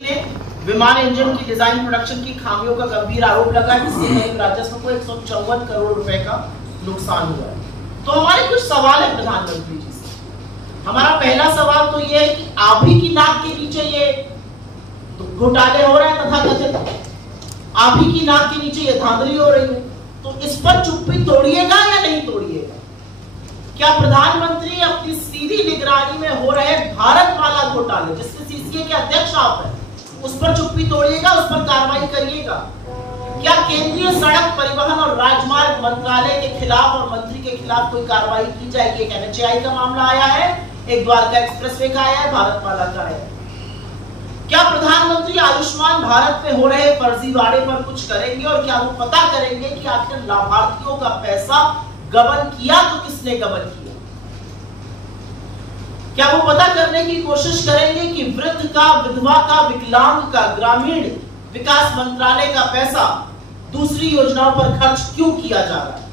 ने विमान इंजन की डिजाइन प्रोडक्शन की खामियों का गंभीर आरोप लगा, जिससे नए राजस्व को 154 करोड़ रुपए का नुकसान हुआ है। तो हमारे कुछ सवाल है प्रधानमंत्री जी से। हमारा पहला सवाल तो ये है कि आप ही की नाक के नीचे ये घोटाले हो रहे हैं, तथा कथित आप ही की नाक के नीचे ये धांधली हो रही है, तो इस पर चुप्पी तोड़िएगा या नहीं तोड़िएगा? क्या प्रधानमंत्री अपनी सीधी निगरानी में हो रहे भारतमाला घोटाले, जिसके सीसीए के अध्यक्ष आप हैं, उस पर चुप्पी तोड़िएगा, उस पर कार्रवाई करिएगा? क्या केंद्रीय सड़क परिवहन और राजमार्ग मंत्रालय के खिलाफ और मंत्री के खिलाफ कोई कार्रवाई की जाएगी? एक NHAI का मामला आया है, एक द्वारका एक्सप्रेसवे का आया है, भारतमाला का आया है। क्या प्रधानमंत्री आयुष्मान भारत पे हो रहे फर्जीवाड़े पर कुछ करेंगे, और क्या वो पता करेंगे कि आखिर लाभार्थियों का पैसा गबन किया तो किसने गबन किया? क्या वो पता करने की कोशिश करेंगे कि वृद्ध का, विधवा का, विकलांग का ग्रामीण विकास मंत्रालय का पैसा दूसरी योजनाओं पर खर्च क्यों किया जा रहा है?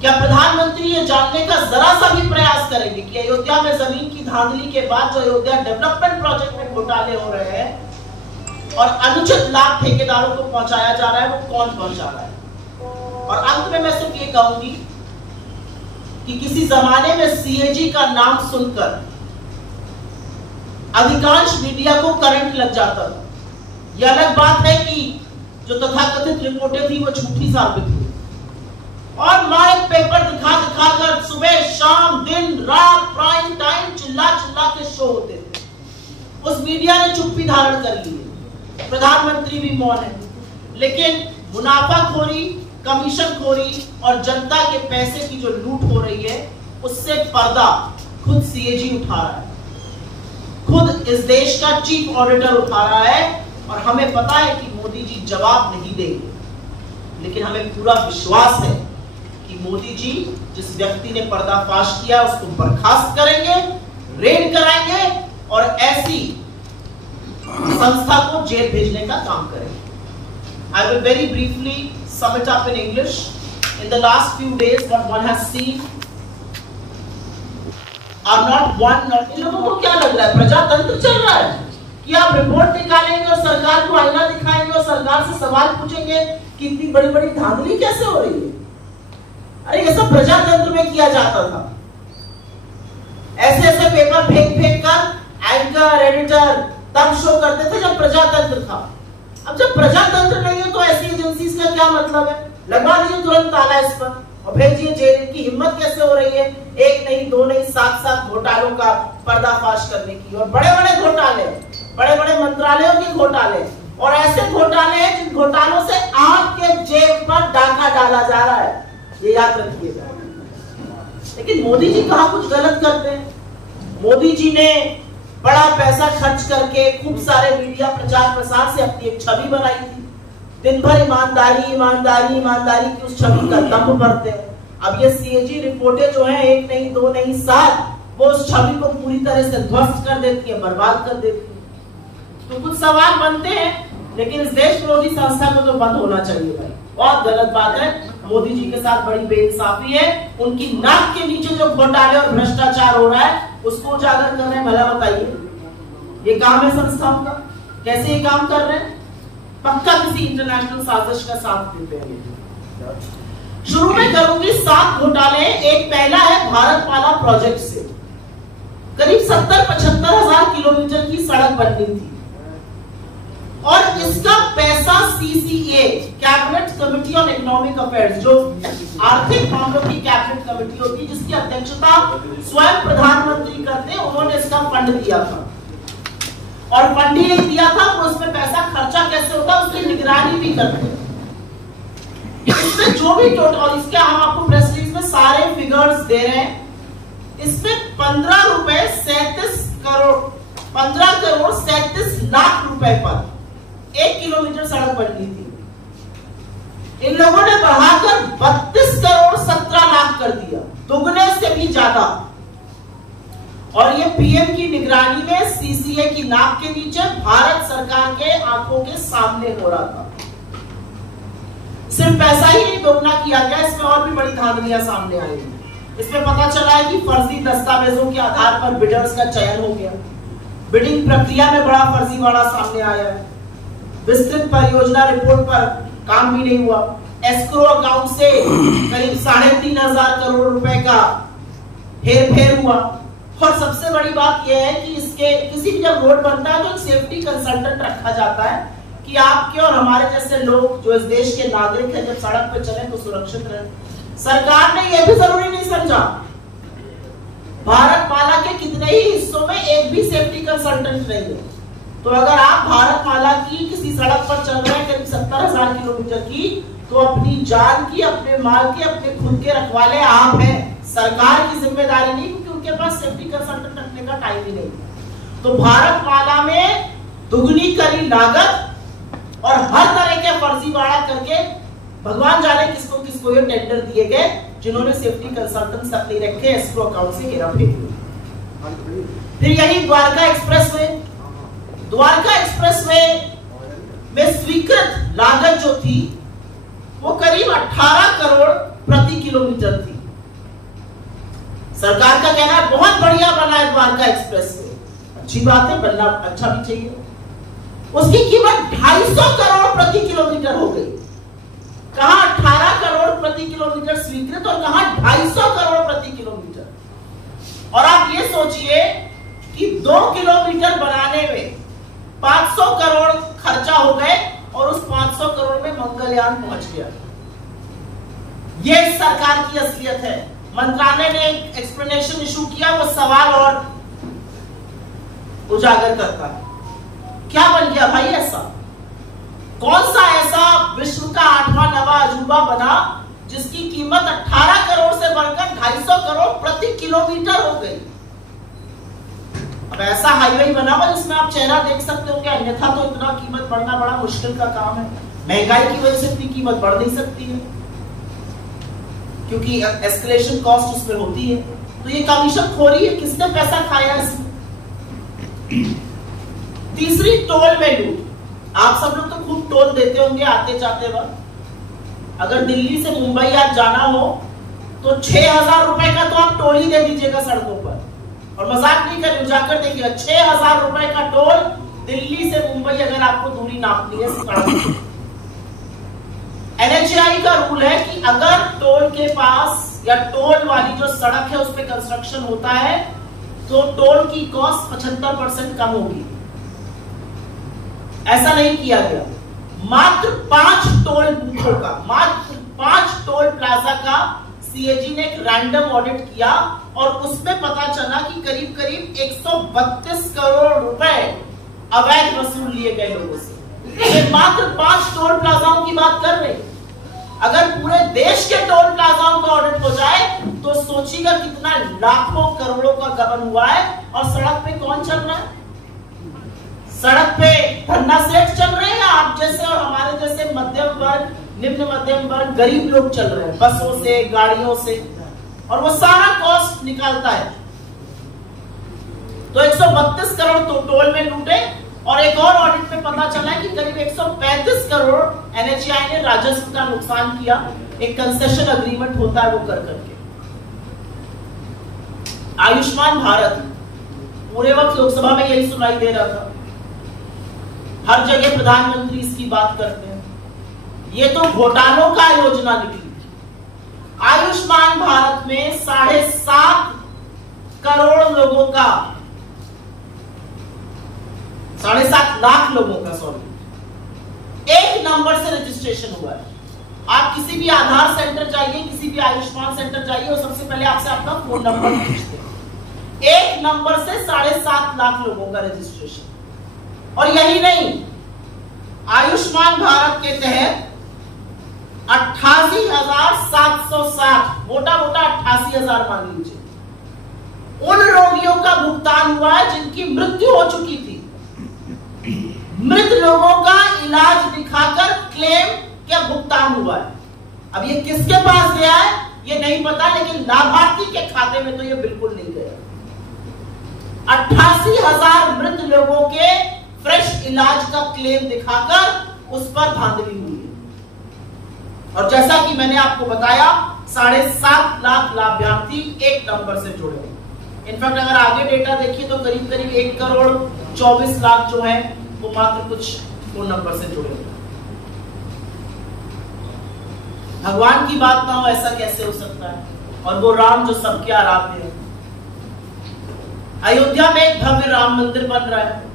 क्या प्रधानमंत्री ये जानने का जरा सा भी प्रयास करेंगे कि अयोध्या में जमीन की धांधली के बाद जो अयोध्या डेवलपमेंट प्रोजेक्ट में घोटाले हो रहे हैं और अनुचित लाभ ठेकेदारों को पहुंचाया जा रहा है, वो कौन पहुंचा रहा है? और अंत में मैं सिर्फ ये कहूंगी कि किसी जमाने में CAG का नाम सुनकर अधिकांश मीडिया को करंट लग जाता था। यह अलग बात है कि जो तथाकथित रिपोर्टें थी वो झूठी साबित हुई, और माइक पेपर दिखा कर सुबह शाम दिन रात प्राइम टाइम चिल्ला चिल्ला के शो होते थे। उस मीडिया ने चुप्पी धारण कर ली है, प्रधानमंत्री भी मौन है, लेकिन मुनाफाखोरी, कमीशनखोरी और जनता के पैसे की जो लूट हो रही है, उससे पर्दा खुद CAG उठा रहा है, खुद इस देश का चीफ ऑडिटर उठा रहा है। और हमें पता है कि मोदी जी जवाब नहीं देंगे, लेकिन हमें पूरा विश्वास है कि मोदी जी जिस व्यक्ति ने पर्दाफाश किया उसको बर्खास्त करेंगे, रेड कराएंगे और ऐसी संस्था को जेल भेजने का काम करेंगे। I will very briefly sum it up in English. In the last few days, what one has seen are not one, not इन लोगों को क्या लग रहा है प्रजातंत्र चल रहा है कि आप रिपोर्ट निकालेंगे और सरकार को आईना दिखाएंगे और सरकार से सवाल पूछेंगे कि इतनी बड़ी बड़ी धांधली कैसे हो रही है? अरे ये सब प्रजातंत्र में किया जाता था। ऐसे ऐसे पेपर फेंक कर एंकर, एडिटर तब शो करते थे जब प्रजातंत्र था। अब जब प्रजातंत्र नहीं है तो ऐसी एजेंसी का क्या मतलब है? लगवा दीजिए तुरंत ताला इस पर और भेजिए जेल। इनकी हिम्मत कैसे हो रही है एक नहीं, दो नहीं, 7 घोटालों का पर्दाफाश करने की, और बड़े बड़े घोटाले, बड़े बड़े मंत्रालयों के घोटाले, और ऐसे घोटाले हैं जिन घोटालों से आपके जेब पर डाका डाला जा रहा है, ये याद रखिएगा। लेकिन मोदी जी कहाँ कुछ गलत करते हैं? मोदी जी ने बड़ा पैसा खर्च करके खूब सारे मीडिया प्रचार प्रसार से अपनी एक छवि बनाई थी। दिन भर ईमानदारी ईमानदारी ईमानदारी की उस छवि का दम भरते हैं। अब ये CAG रिपोर्टें जो हैं, एक नहीं, दो नहीं, 7, वो उस छवि को पूरी तरह से ध्वस्त कर देती है, बर्बाद कर देती है। तो कुछ सवाल बनते हैं, लेकिन इस देश विरोधी संस्था को तो बंद होना चाहिए भाई। बहुत गलत बात है, मोदी जी के साथ बड़ी बेइंसाफी है। उनकी नाक के नीचे जो घोटाले और भ्रष्टाचार हो रहा है उसको उजागर कर रहे हैं। भला बताइए, ये काम है संस्थाओं का? कैसे ये काम कर रहे हैं? पक्का किसी इंटरनेशनल साजिश का साथ देते हैं। शुरू में करूंगी 7 घोटाले। एक पहला है भारतमाला प्रोजेक्ट से करीब 70-75 हजार किलोमीटर की सड़क बननी थी, और इसका पैसा CCA, cabinet committee on economic affairs, जो आर्थिक मामलों की कैबिनेट कमेटी होती है जिसकी अध्यक्षता स्वयं प्रधानमंत्री करते हैं, उन्होंने इसका फंड दिया था। और फंड ही नहीं दिया था, वो इसमें पैसा खर्चा कैसे होता है उसकी निगरानी भी करते हैं। इसमें जो भी टोटल, और इसके हम आपको प्रेस रिलीज में सारे फिगर्स दे रहे हैं, इसमें 15 करोड़ 37 लाख रुपए पर 1 किलोमीटर सड़क बननी थी। इन लोगों ने बढ़ाकर 32 करोड़ 17 लाख कर दिया, दुगने से भी ज्यादा। और ये PM की निगरानी में CCA की नाक के नीचे भारत सरकार के आंखों के सामने हो रहा था। सिर्फ पैसा ही नहीं दोगुना किया गया, इसमें और भी बड़ी धांधलियां सामने आई। इसमें पता चला है कि फर्जी दस्तावेजों के आधार पर बिडर्स का चयन हो गया, बिडिंग प्रक्रिया में बड़ा फर्जीवाड़ा सामने आया है। विस्तृत परियोजना रिपोर्ट पर काम भी नहीं हुआ। एस्क्रो अकाउंट से करीब 3,500 करोड़ रुपए का हेर फेर हुआ। और सबसे बड़ी बात यह है कि इसके किसी भी जब रोड बनता है तो एक सेफ्टी कंसल्टेंट रखा जाता है कि आपके और हमारे जैसे लोग जो इस देश के नागरिक हैं जब सड़क पर चले तो सुरक्षित रहे। सरकार ने यह भी जरूरी नहीं समझा। भारतमाला के कितने ही हिस्सों में एक भी सेफ्टी कंसल्टेंट नहीं है। तो अगर आप भारतमाला की किसी सड़क पर चल रहे हैं करीब 70,000 किलोमीटर की, तो अपनी जान की, अपने माल के, अपने खुद के रखवाले आप हैं। सरकार की जिम्मेदारी नहीं, क्योंकि उनके पास सेफ्टी कंसल्टेंट रखने का टाइम ही नहीं। तो भारतमाला में दुगनी करी लागत और हर तरह के फर्जीवाड़ा करके भगवान जाने किसको किसको ये टेंडर दिए गए, जिन्होंने सेफ्टी कंसल्टेंट्स अपने रखे, एस्क्रो अकाउंट से हेराफेरी हुई। फिर यही द्वारका एक्सप्रेसवे, द्वारका एक्सप्रेसवे में स्वीकृत लागत जो थी वो करीब 18 करोड़ प्रति किलोमीटर थी। सरकार का कहना है बहुत बढ़िया बना है द्वारका एक्सप्रेसवे, अच्छी बात है, बनना अच्छा भी चाहिए। उसकी कीमत 250 करोड़ प्रति किलोमीटर हो गई। कहां 18 करोड़ प्रति किलोमीटर स्वीकृत और कहां 250 करोड़ प्रति किलोमीटर। और आप ये सोचिए कि 2 किलोमीटर बनाने में 500 करोड़ खर्चा हो गए और उस 500 करोड़ में मंगलयान पहुंच गया। यह सरकार की असलियत है। मंत्रालय ने एक एक्सप्लेनेशन इशू किया, वो सवाल और उजागर करता है। क्या बन गया भाई ऐसा? कौन सा ऐसा विश्व का 8वां 9वां अजूबा बना जिसकी कीमत 18 करोड़ से बढ़कर 250 करोड़ प्रति किलोमीटर हो गई? अब ऐसा हाईवे बना हुआ जिसमें आप चेहरा देख सकते होंगे, अन्यथा तो इतना कीमत बढ़ना बड़ा मुश्किल का काम है। महंगाई की वजह से इतनी कीमत बढ़ नहीं सकती है, क्योंकि एस्केलेशन कॉस्ट उसमें होती है। तो ये कमीशन खोरी है, किसने पैसा खाया इसमें? तीसरी, टोल में लूट। आप सब लोग तो खूब टोल देते होंगे आते जाते वक्त। अगर दिल्ली से मुंबई आज जाना हो तो 6,000 रुपए का तो आप टोल ही दे दीजिएगा सड़कों पर। और मजाक नहीं कर, जाकर देखिएगा 6,000 रुपए का टोल दिल्ली से मुंबई, अगर आपको दूरी नापनी है। NHAI का रूल है कि अगर टोल के पास या टोल वाली जो सड़क है उस पर कंस्ट्रक्शन होता है तो टोल की कॉस्ट 75% कम होगी। ऐसा नहीं किया गया। मात्र 5 टोल बूथों का, मात्र 5 टोल प्लाजा का CAG ने एक रैंडम ऑडिट किया और उसमें पता चला कि करीब करीब 132 करोड़ रुपए अवैध वसूल लिए गए लोगों से। ये मात्र 5 टोल प्लाजाओं की बात कर रहे हैं। अगर पूरे देश के टोल प्लाजाओं का ऑडिट हो जाए तो सोचिएगा कितना लाखों करोड़ों का गबन हुआ है। और सड़क पे कौन चल रहा है? सड़क पे धन्ना सेठ चल रहे हैं या आप जैसे और हमारे जैसे मध्यम वर्ग, निम्न मध्यम वर्ग, गरीब लोग चल रहे हैं बसों से, गाड़ियों से, और वो सारा कॉस्ट निकालता है। तो 132 करोड़ तो टोल में लूटे। और एक और ऑडिट में पता चला कि करीब 135 करोड़ NHAI ने राजस्व का नुकसान किया। एक कंसेशन अग्रीमेंट होता है वो कर करके। आयुष्मान भारत पूरे वक्त लोकसभा में यही सुनाई दे रहा था, हर जगह प्रधानमंत्री इसकी बात करते हैं। ये तो घोटालों का योजना निकली। आयुष्मान भारत में 7.5 करोड़ लोगों का, 7.5 लाख लोगों का, सॉरी, एक नंबर से रजिस्ट्रेशन हुआ है। आप किसी भी आधार सेंटर जाइए, किसी भी आयुष्मान सेंटर जाइए, और सबसे पहले आपसे आपका फोन नंबर पूछते हैं। एक नंबर से 7.5 लाख लोगों का रजिस्ट्रेशन। और यही नहीं, आयुष्मान भारत के तहत 88,760, मोटा मोटा 88,000 मान लीजिए, उन रोगियों का भुगतान हुआ है जिनकी मृत्यु हो चुकी थी। मृत लोगों का इलाज दिखाकर क्लेम क्या भुगतान हुआ है। अब ये किसके पास गया है ये नहीं पता, लेकिन लाभार्थी के खाते में तो ये बिल्कुल नहीं गया। 88,000 मृत लोगों के फ्रेश इलाज का क्लेम दिखाकर उस पर धांधली हुई है। और जैसा कि मैंने आपको बताया, 7.5 लाख लाभार्थी एक नंबर से जुड़े। इनफैक्ट अगर आगे डेटा देखिए तो करीब करीब 1 करोड़ 24 लाख जो है वो मात्र कुछ फोन नंबर से जुड़े हुए। भगवान की बात ना हो ऐसा कैसे हो सकता है? और वो राम जो सबके आराध्य है। अयोध्या में एक भव्य राम मंदिर बन रहा है।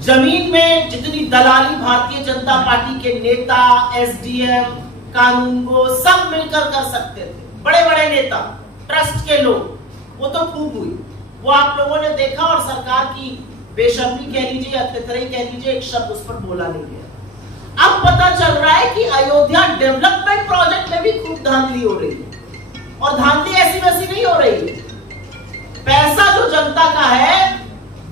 जमीन में जितनी दलाली भारतीय जनता पार्टी के नेता, एसडीएम, कानून को सब मिलकर कर सकते थे, बड़े बड़े नेता, ट्रस्ट के लोग, वो तो खूब हुई। वो आप लोगों ने देखा और सरकार की बेशर्मी कह लीजिए या तितरई कह लीजिए, एक शब्द उस पर बोला नहीं गया। अब पता चल रहा है कि अयोध्या डेवलपमेंट प्रोजेक्ट में भी खूब धांधली हो रही है। और धांधली ऐसी वैसी नहीं हो रही है। पैसा जो जनता का है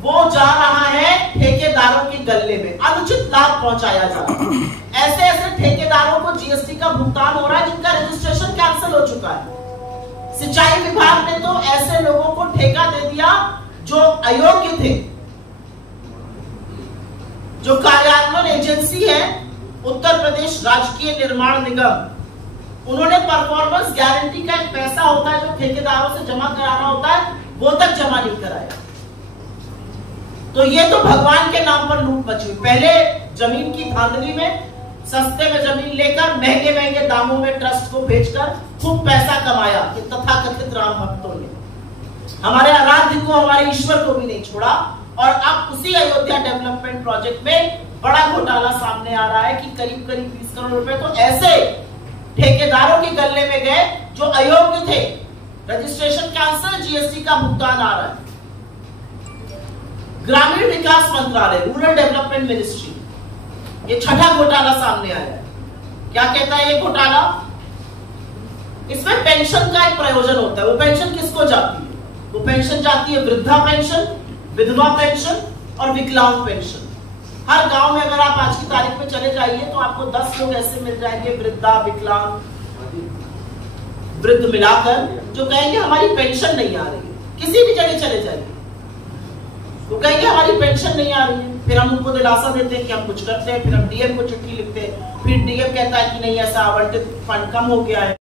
वो जा रहा है ठेकेदारों के गले में, अनुचित लाभ पहुंचाया जा रहा है। ऐसे ऐसे ठेकेदारों को जीएसटी का भुगतान हो रहा है जिनका रजिस्ट्रेशन कैंसिल हो चुका है। सिंचाई विभाग ने तो ऐसे लोगों को ठेका दे दिया जो अयोग्य थे। जो कार्यान्वयन एजेंसी है उत्तर प्रदेश राजकीय निर्माण निगम, उन्होंने परफॉर्मेंस गारंटी का एक पैसा होता है जो ठेकेदारों से जमा कराना होता है, वो तक जमा नहीं कराया। तो ये तो भगवान के नाम पर लूट मची। पहले जमीन की धांधली में सस्ते में जमीन लेकर महंगे महंगे दामों में ट्रस्ट को बेचकर खूब पैसा कमाया ये तथाकथित राम भक्तों ने। हमारे आराध्य को, हमारे ईश्वर को भी नहीं छोड़ा। और अब उसी अयोध्या डेवलपमेंट प्रोजेक्ट में बड़ा घोटाला सामने आ रहा है कि करीब करीब 20 करोड़ रुपए तो ऐसे ठेकेदारों के गले में गए जो अयोग्य थे। रजिस्ट्रेशन कैंसिल, जीएसटी का भुगतान आ रहा है। ग्रामीण विकास मंत्रालय, रूरल डेवलपमेंट मिनिस्ट्री, ये छठा घोटाला सामने आया है। क्या कहता है ये घोटाला? इसमें पेंशन का एक प्रयोजन होता है। वो पेंशन किसको जाती है? वो पेंशन जाती है वृद्धा पेंशन, विधवा पेंशन और विकलांग पेंशन। हर गांव में अगर आप आज की तारीख में चले जाइए तो आपको 10 लोग ऐसे मिल जाएंगे, वृद्धा, विकलांग, वृद्ध मिलाकर, जो कहेंगे हमारी पेंशन नहीं आ रही है। किसी भी जगह चले जाइए वो कहेंगे हमारी पेंशन नहीं आ रही है। फिर हम उनको दिलासा देते हैं कि हम कुछ करते हैं, फिर हम डीएम को चिट्ठी लिखते हैं, फिर डीएम कहता है कि नहीं ऐसा आवंटित फंड कम हो गया है।